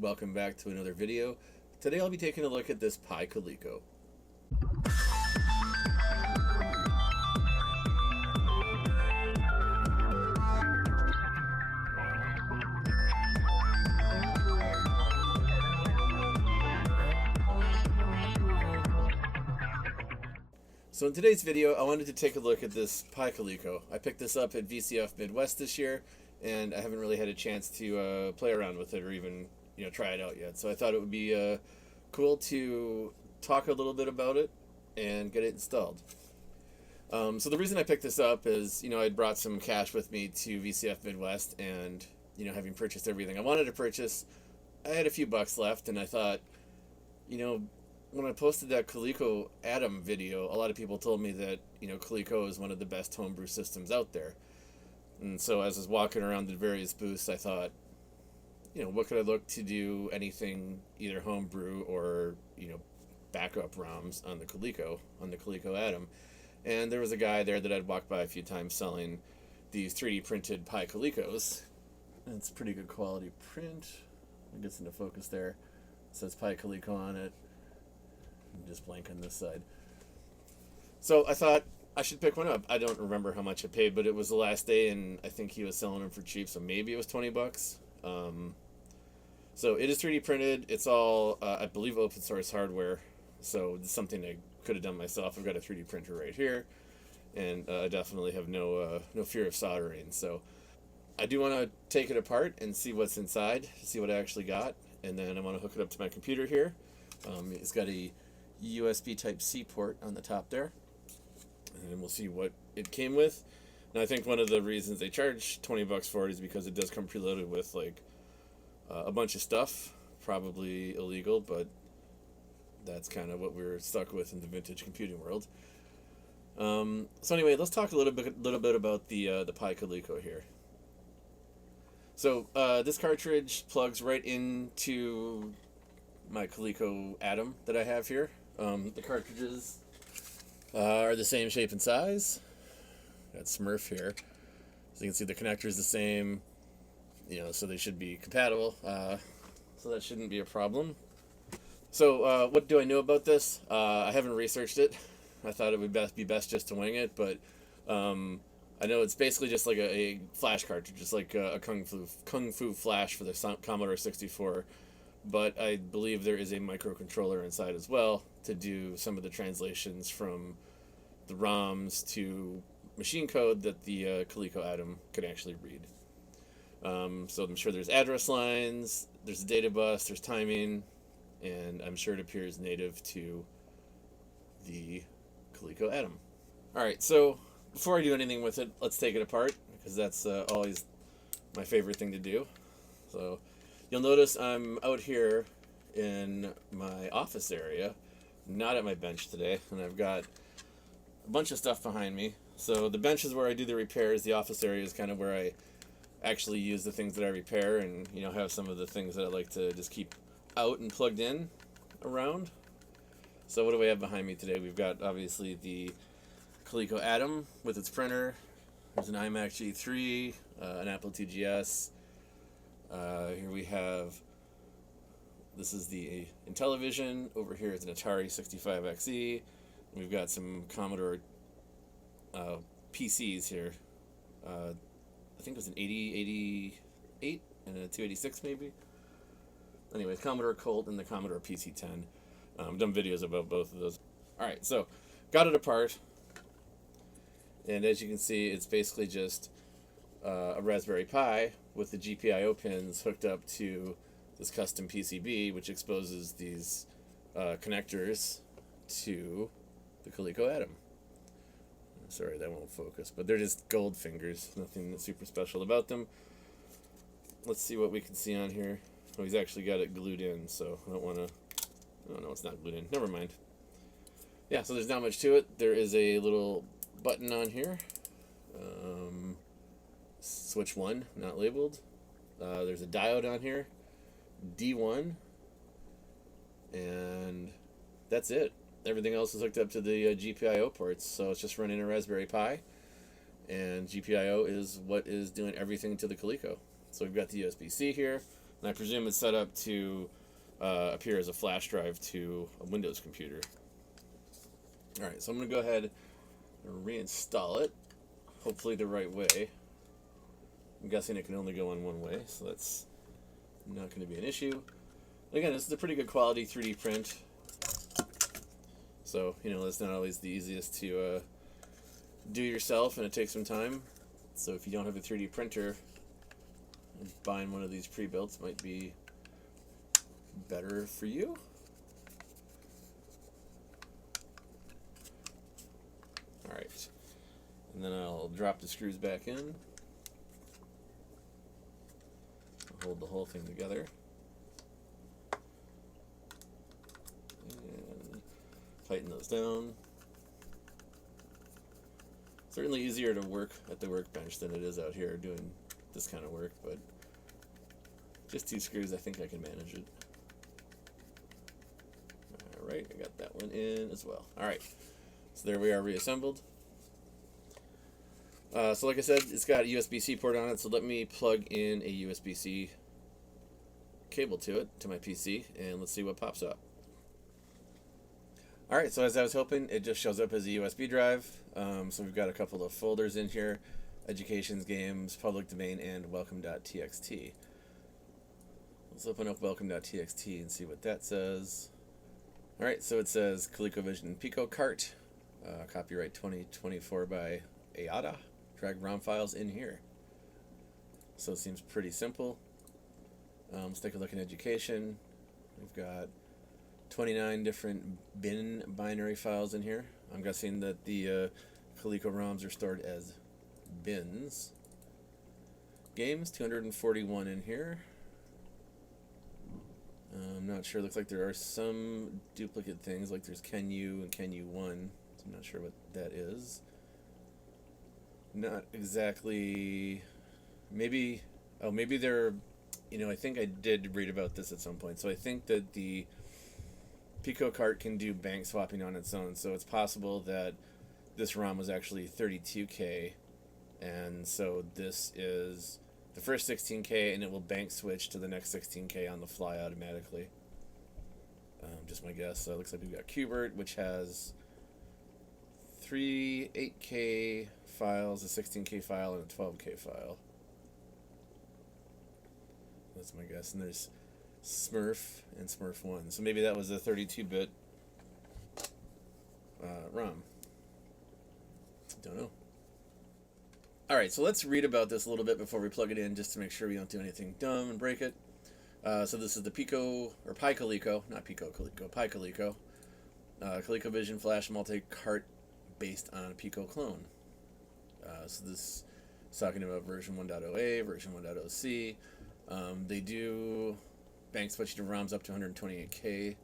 Welcome back to another video. Today I'll be taking a look at this PiColeco. So in today's video, I wanted to take a look at this PiColeco. I picked this up at VCF Midwest this year, and I haven't really had a chance to play around with it or even try it out yet. So I thought it would be cool to talk a little bit about it and get it installed. So the reason I picked this up is I'd brought some cash with me to VCF Midwest, and having purchased everything I wanted to purchase, I had a few bucks left, and I thought, when I posted that Coleco ADAM video, a lot of people told me that Coleco is one of the best homebrew systems out there. And so as I was walking around the various booths, I thought, what could I look to do anything either homebrew or backup ROMs on the Coleco ADAM. And there was a guy there that I'd walked by a few times selling these 3D printed PiColecos. And it's pretty good quality print. It gets into focus there. It says PiColeco on it. I'm just blank on this side. So I thought I should pick one up. I don't remember how much I paid, but it was the last day, and I think he was selling them for cheap, so maybe it was $20. So it is 3D printed. It's all, I believe, open source hardware. So it's something I could have done myself. I've got a 3D printer right here, and I definitely have no fear of soldering. So I do want to take it apart and see what's inside, see what I actually got, and then I want to hook it up to my computer here. It's got a USB Type-C port on the top there, and we'll see what it came with. And I think one of the reasons they charge $20 for it is because it does come preloaded with like a bunch of stuff, probably illegal, but that's kind of what we're stuck with in the vintage computing world. So anyway, let's talk a little bit about the PiColeco here. So this cartridge plugs right into my Coleco ADAM that I have here. The cartridges are the same shape and size. Got Smurf here. So you can see the connector is the same, so they should be compatible. So that shouldn't be a problem. So what do I know about this? I haven't researched it. I thought it would be best just to wing it, but I know it's basically just like a flash cartridge, just like a Kung Fu Flash for the Commodore 64. But I believe there is a microcontroller inside as well to do some of the translations from the ROMs to machine code that the Coleco ADAM can actually read. So I'm sure there's address lines, there's a data bus, there's timing, and I'm sure it appears native to the Coleco ADAM. Alright, so before I do anything with it, let's take it apart, because that's always my favorite thing to do. So you'll notice I'm out here in my office area, not at my bench today, and I've got a bunch of stuff behind me. So the bench is where I do the repairs, the office area is kind of where I actually use the things that I repair and have some of the things that I like to just keep out and plugged in around. So what do we have behind me today? We've got obviously the Coleco ADAM with its printer. There's an iMac G3, an Apple IIgs. Here we have, this is the Intellivision. Over here is an Atari 65XE. We've got some Commodore PCs here. I think it was an 8088 and a 286 maybe. Anyways, Commodore Colt and the Commodore PC-10. I've done videos about both of those. Alright, so got it apart. And as you can see, it's basically just a Raspberry Pi with the GPIO pins hooked up to this custom PCB, which exposes these connectors to the Coleco ADAM. Sorry, that won't focus, but they're just gold fingers. Nothing super special about them. Let's see what we can see on here. Oh, he's actually got it glued in, so I don't want to... Oh, no, it's not glued in. Never mind. Yeah, so there's not much to it. There is a little button on here. Switch 1, not labeled. There's a diode on here. D1. And that's it. Everything else is hooked up to the GPIO ports, so it's just running a Raspberry Pi, and GPIO is what is doing everything to the Coleco. So we've got the USB-C here, And I presume it's set up to appear as a flash drive to a Windows computer. Alright, so I'm going to go ahead and reinstall it, hopefully the right way. I'm guessing it can only go on one way, so that's not going to be an issue. Again, this is a pretty good quality 3D print, so, you know, it's not always the easiest to do yourself, and it takes some time. So if you don't have a 3D printer, buying one of these pre-builts might be better for you. Alright, and then I'll drop the screws back in. I'll hold the whole thing together. And tighten those down. Certainly easier to work at the workbench than it is out here doing this kind of work, but just 2 screws, I think I can manage it. Alright, I got that one in as well. Alright, so there we are, reassembled. So like I said, it's got a USB-C port on it, so let me plug in a USB-C cable to it, to my PC, and let's see what pops up. Alright, so as I was hoping, it just shows up as a USB drive. So we've got a couple of folders in here: Educations, Games, Public Domain, and Welcome.txt. Let's open up Welcome.txt and see what that says. Alright, so it says ColecoVision and PiCoCart, copyright 2024 by ADAM. Drag ROM files in here. So it seems pretty simple. Let's take a look at Education. We've got 29 different bin binary files in here. I'm guessing that the Coleco ROMs are stored as bins. Games, 241 in here. I'm not sure. Looks like there are some duplicate things, like there's Ken U and Ken U1. So I'm not sure what that is. Not exactly. Maybe. Oh, maybe they're. You know, I think I did read about this at some point. So I think that the PiCoCart can do bank swapping on its own. So it's possible that this ROM was actually 32K, and so this is the first 16K, and it will bank switch to the next 16K on the fly automatically. Just my guess. So it looks like we've got Qbert, which has 3 8K files, a 16K file, and a 12K file. That's my guess. And there's Smurf and Smurf 1. So maybe that was a 32-bit ROM. Don't know. Alright, so let's read about this a little bit before we plug it in, just to make sure we don't do anything dumb and break it. So this is the PiColeco, not PiColeco, PiColeco. ColecoVision Flash Multicart based on a PiCoclone. So this is talking about version 1.0A, version 1.0C. They do bank switch to ROMs up to 128K,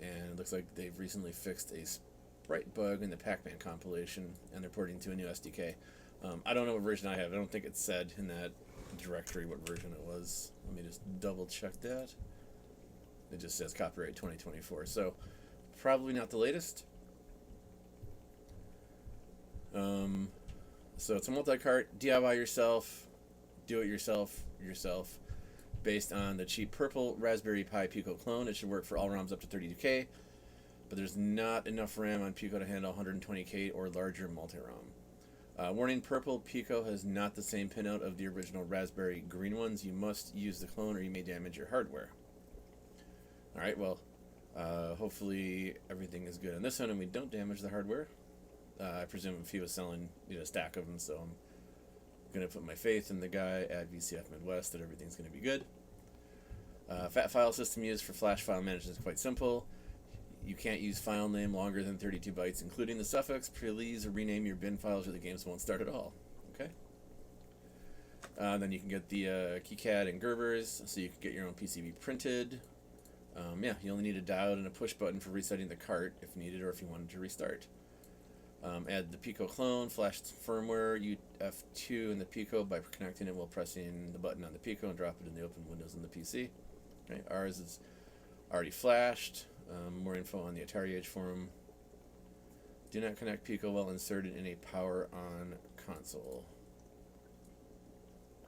and it looks like they've recently fixed a sprite bug in the Pac-Man compilation, and they're porting to a new SDK. I don't know what version I have. I don't think it said in that directory what version it was. Let me just double check that. It just says copyright 2024, so probably not the latest. So it's a multi-cart, DIY yourself, do it yourself, based on the cheap purple Raspberry Pi PiCoclone. It should work for all ROMs up to 32K, but there's not enough RAM on Pico to handle 120K or larger multi-ROM. Warning, purple Pico has not the same pinout of the original Raspberry green ones. You must use the clone or you may damage your hardware. Alright, well, hopefully everything is good on this one and we don't damage the hardware. I presume if he was selling a stack of them, so I'm going to put my faith in the guy at VCF Midwest that everything's going to be good. Fat file system used for flash file management is quite simple. You can't use file name longer than 32 bytes, including the suffix. Please rename your bin files or the games won't start at all. Okay. Then you can get the KiCad and Gerbers, so you can get your own PCB printed. Yeah, you only need a diode and a push button for resetting the cart if needed or if you wanted to restart. Add the PiCoclone, flash firmware, UF2 in the Pico by connecting it while pressing the button on the Pico and drop it in the open windows on the PC. Okay, ours is already flashed. More info on the Atari Age forum. Do not connect Pico while inserted in a power on console.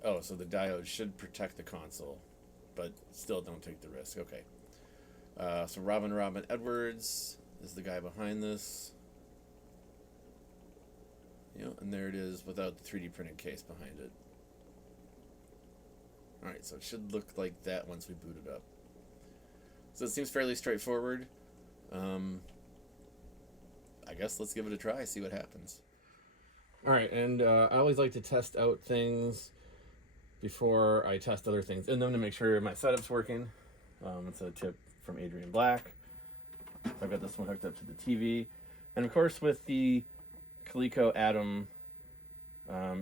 Oh, so the diode should protect the console. but still don't take the risk. Okay. So Robin Edwards is the guy behind this. And there it is without the 3D printed case behind it. Alright, so it should look like that once we boot it up. So it seems fairly straightforward. I guess let's give it a try, see what happens. Alright, and I always like to test out things before I test other things, and then to make sure my setup's working. It's a tip from Adrian Black. I've got this one hooked up to the TV. And of course with the Coleco ADAM,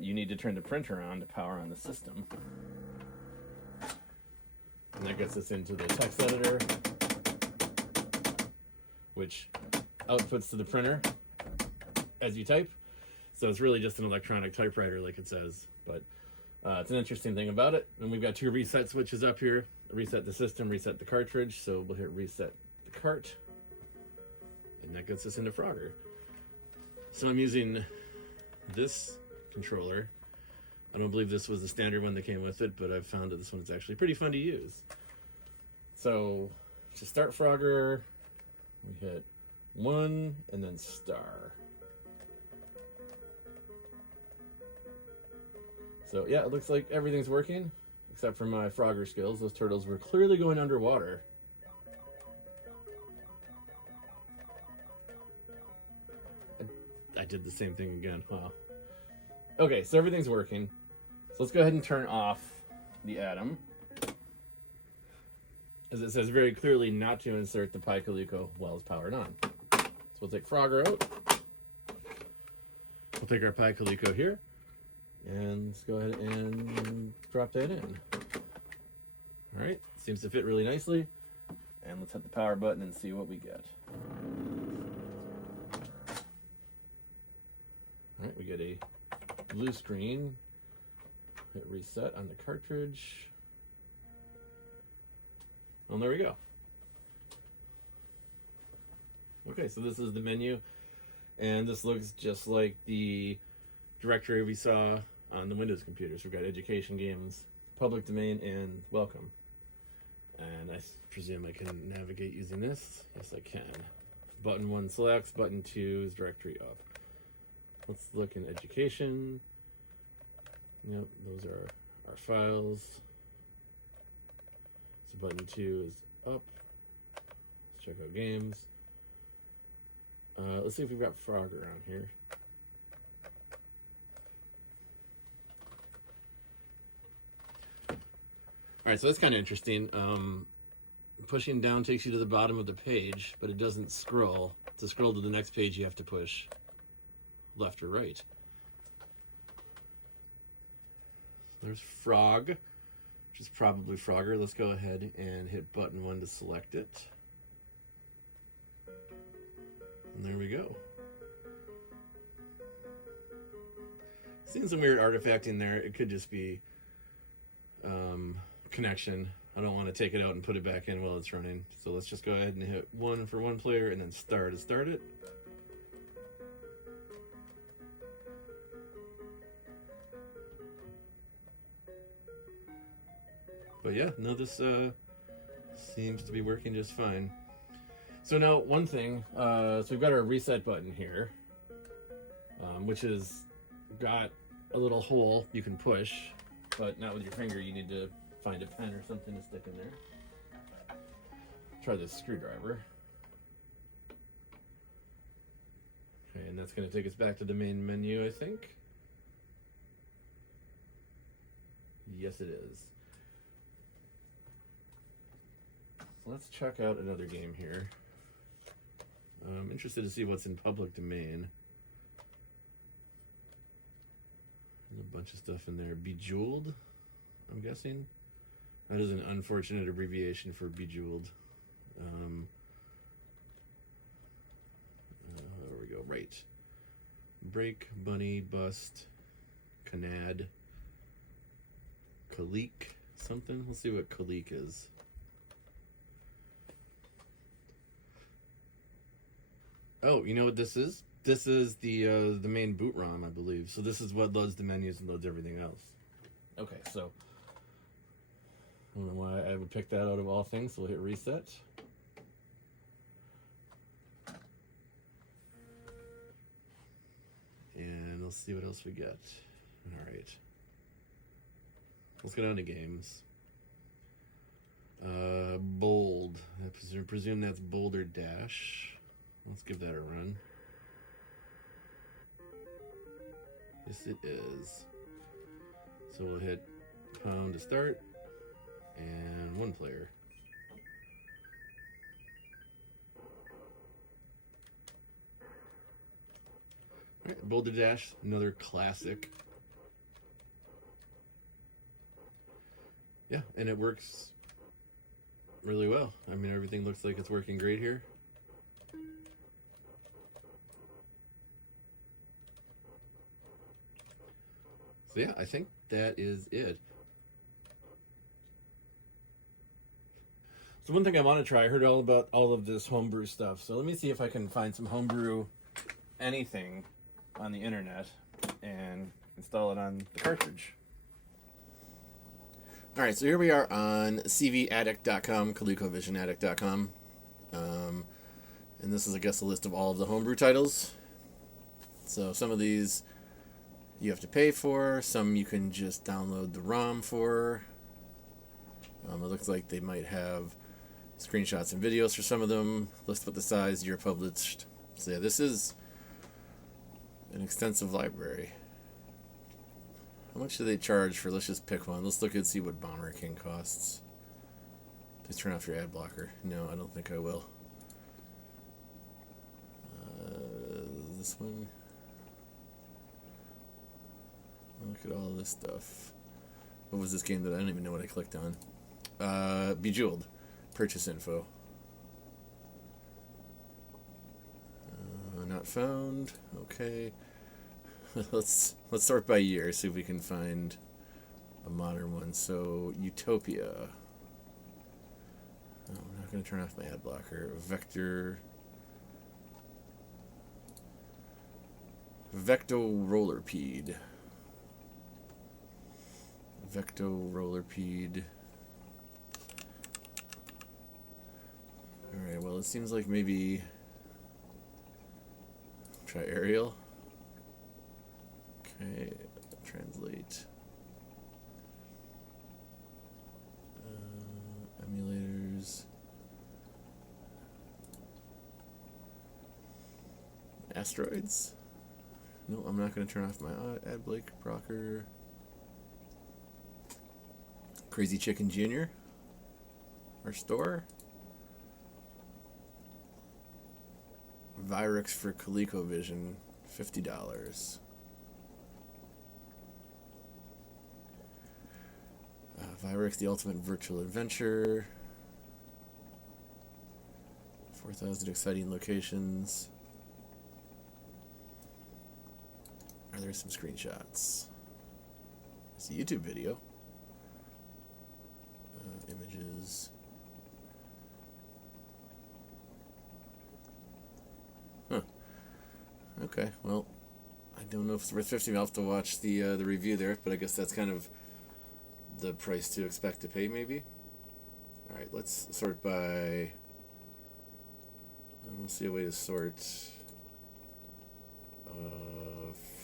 you need to turn the printer on to power on the system. And that gets us into the text editor, which outputs to the printer as you type. So it's really just an electronic typewriter like it says, but it's an interesting thing about it. And we've got 2 reset switches up here. Reset the system, reset the cartridge. So we'll hit reset the cart, and that gets us into Frogger. So I'm using this controller. I don't believe this was the standard one that came with it, but I've found that this one's actually pretty fun to use. So to start Frogger, we hit 1 and then star. So yeah, it looks like everything's working except for my Frogger skills. Those turtles were clearly going underwater. I did the same thing again. Wow. Okay, so everything's working. So let's go ahead and turn off the ADAM, as it says very clearly not to insert the PiColeco while it's powered on. So we'll take Frogger out. We'll take our PiColeco here, and let's go ahead and drop that in. All right, seems to fit really nicely. And let's hit the power button and see what we get. All right, we get a blue screen. Hit reset on the cartridge. And there we go. Okay, so this is the menu, and this looks just like the directory we saw on the Windows computers. We've got education, games, public domain, and welcome. And I presume I can navigate using this. Yes, I can. Button 1 selects, button 2 is directory up. Let's look in education. Yep, those are our files. So button 2 is up. Let's check out games. Let's see if we've got Frogger on here. All right, so that's kind of interesting. Pushing down takes you to the bottom of the page, but it doesn't scroll. To scroll to the next page, you have to push left or right. There's Frog, which is probably Frogger. Let's go ahead and hit button 1 to select it. And there we go. Seeing some weird artifacting there. It could just be connection. I don't want to take it out and put it back in while it's running. So let's just go ahead and hit 1 for one player and then star to start it. But yeah, no, this seems to be working just fine. So now one thing, so we've got our reset button here, which has got a little hole you can push, but not with your finger. You need to find a pen or something to stick in there. Try this screwdriver. Okay, and that's going to take us back to the main menu, I think. Yes, it is. So let's check out another game here. I'm interested to see what's in public domain. There's a bunch of stuff in there. Bejeweled, I'm guessing. That is an unfortunate abbreviation for Bejeweled. There we go, right. Break, Bunny, Bust, Canad, Coleco, something. Let's see what Coleco is. Oh, you know what this is? This is the main boot ROM, I believe. So this is what loads the menus and loads everything else. Okay, so I don't know why I would pick that out of all things, so we'll hit reset. And let's see what else we get. Alright. Let's go down to games. Bold. I presume that's Boulder Dash. Let's give that a run. Yes, it is. So we'll hit pound to start, and one player. All right, Boulder Dash, another classic. Yeah, and it works really well. I mean, everything looks like it's working great here. So yeah, I think that is it. So one thing I want to try, I heard all about all of this homebrew stuff. So let me see if I can find some homebrew anything on the internet and install it on the cartridge. All right, so here we are on cvaddict.com, ColecoVisionAddict.com. And this is, I guess, a list of all of the homebrew titles. So some of these you have to pay for, some you can just download the ROM for. It looks like they might have screenshots and videos for some of them, list what the size, year published. So yeah, this is an extensive library. How much do they charge for, let's just pick one. Let's look and see what Bomber King costs. Please turn off your ad blocker. No, I don't think I will. This one. Look at all this stuff. What was this game that I don't even know what I clicked on? Bejeweled. Purchase info. Not found. Okay. let's sort by year, see if we can find a modern one. So Utopia. Oh, I'm not going to turn off my ad blocker. Vecto Rollerpede. Alright, well, it seems like maybe try Arial. Okay, translate. Emulators. Asteroids? No, I'm not going to turn off my ad blocker. Crazy Chicken Jr. Our store. Virux for ColecoVision, $50. Virux, the Ultimate Virtual Adventure. 4,000 exciting locations. Are there some screenshots? It's a YouTube video. Images. Huh. Okay, well, I don't know if it's worth $50. I'll have to watch the review there, but I guess that's kind of the price to expect to pay, maybe. All right, let's sort by. And we'll see a way to sort.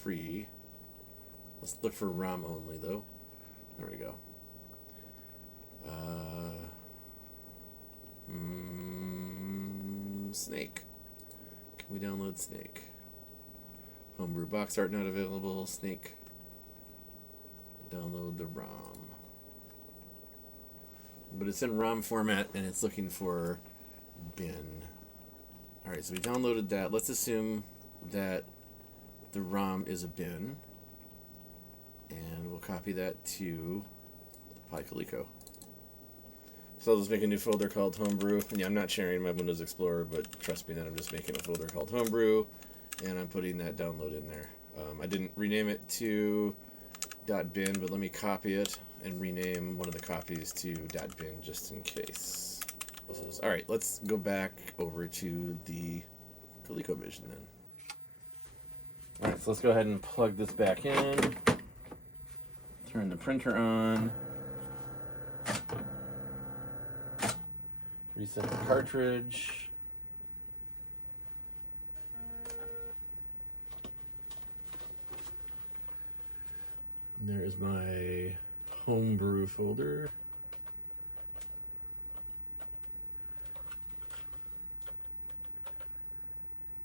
Free. Let's look for ROM only, though. There we go. Snake. Can we download Snake? Homebrew box art not available. Snake. Download the ROM. But it's in ROM format and it's looking for bin. Alright, so we downloaded that. Let's assume that the ROM is a bin. And we'll copy that to PiColeco. So I'll just make a new folder called Homebrew. And yeah, I'm not sharing my Windows Explorer, but trust me that I'm just making a folder called Homebrew, and I'm putting that download in there. I didn't rename it to .bin, but let me copy it and rename one of the copies to .bin just in case. All right, let's go back over to the ColecoVision then. All right, so let's go ahead and plug this back in. Turn the printer on. Reset the cartridge. And there is my homebrew folder.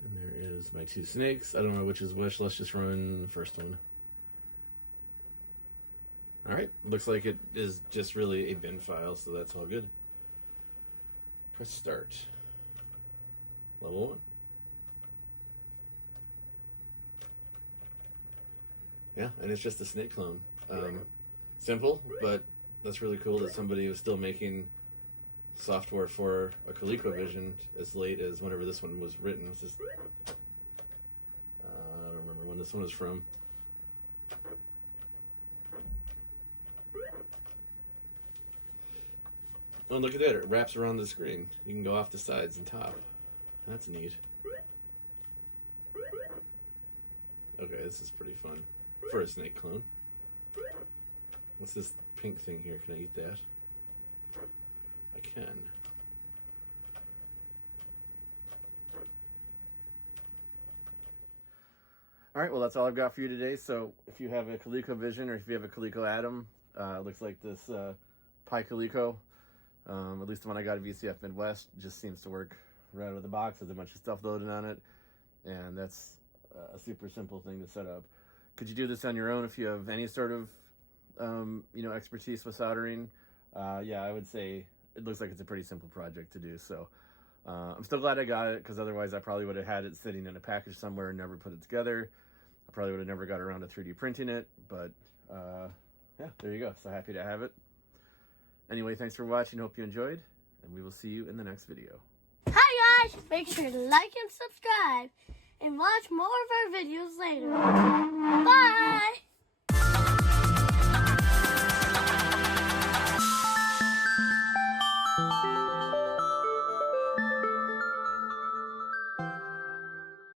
And there is my 2 snakes. I don't know which is which. Let's just run the first one. Alright, looks like it is just really a bin file, so that's all good. Press start. Level 1. Yeah, and it's just a snake clone. Simple, but that's really cool that somebody was still making software for a ColecoVision as late as whenever this one was written. It's just, I don't remember when this one is from. Oh, look at that. It wraps around the screen. You can go off the sides and top. That's neat. Okay, this is pretty fun. For a snake clone. What's this pink thing here? Can I eat that? I can. Alright, well that's all I've got for you today. So if you have a ColecoVision or if you have a Coleco ADAM, it looks like this PiColeco, at least the one I got at VCF Midwest, just seems to work right out of the box. There's a bunch of stuff loaded on it, and that's a super simple thing to set up. Could you do this on your own if you have any sort of expertise with soldering? Yeah, I would say it looks like it's a pretty simple project to do. So I'm still glad I got it, because otherwise I probably would have had it sitting in a package somewhere and never put it together. I probably would have never got around to 3D printing it, but yeah, there you go. So happy to have it. Anyway, thanks for watching. Hope you enjoyed, and we will see you in the next video. Hi guys! Make sure to like and subscribe and watch more of our videos later. Bye!